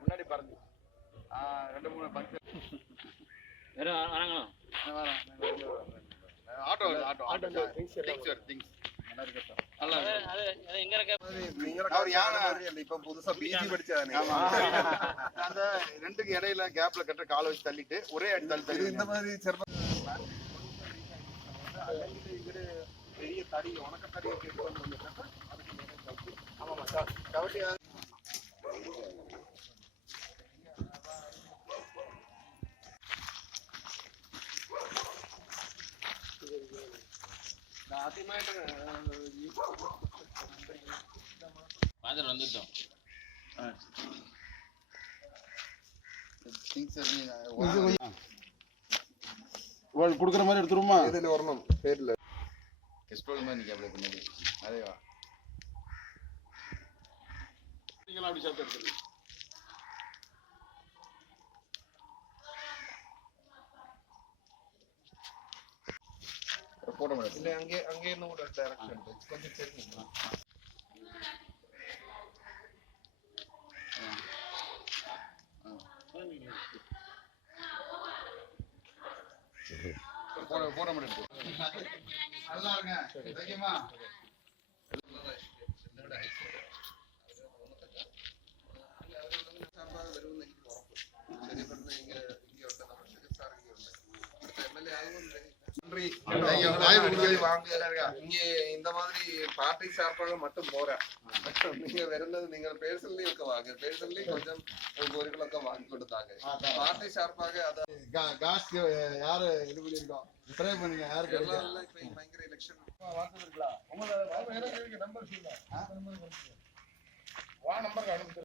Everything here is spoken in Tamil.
முன்னாடி பறந்து 2-3 பங்கு வராங்களா? ஆட்டோ திங்ஸ் இப்ப புதுசா பிஜி படிச்சானே அந்த ரெண்டுக்கு இடையில கேப்ல கட்ட காலை வச்சு தள்ளிட்டு ஒரே அடி தள்ளி இந்த மாதிரி பெரிய தடி உனக்க தடியை கேட்டு ஆமாமா சார் கவட்டி வந்துட்டோம் கொடுக்குற மாதிரி எடுத்துருமா? இதுல வரணும் பேர்ல அதேவா நீங்களும் அப்படி சேர்த்து எடுத்துருங்க. போட முடியாது இல்லை அங்கே இருந்து கூட டைரக்ஷன் கொஞ்சம் தெரியுமா? போட முடியாது நல்லா இருங்க தைரியமா இந்த மாதிரி பார்ட்டி சார்பாக மட்டும் போறேன். நீங்க வருന്നത് നിങ്ങൾ പേഴ്സണലി ഒക്കെ വാങ്ങി പേഴ്സണലി கொஞ்சம் பொருட்களൊക്കെ வாங்கி கொடுத்தாங்க. பார்ட்டி சார்பாக அத காஸ் யாரு இது பண்ணிருக்கோம் ட்ரை பண்ணுங்க. யாருக்கு எல்லாம் இப்ப பயங்கர எலெக்ஷன் வாங்குறீங்களா? உங்க நம்பர் சொல்லுங்க. வா நம்பர் அனுப்புங்க.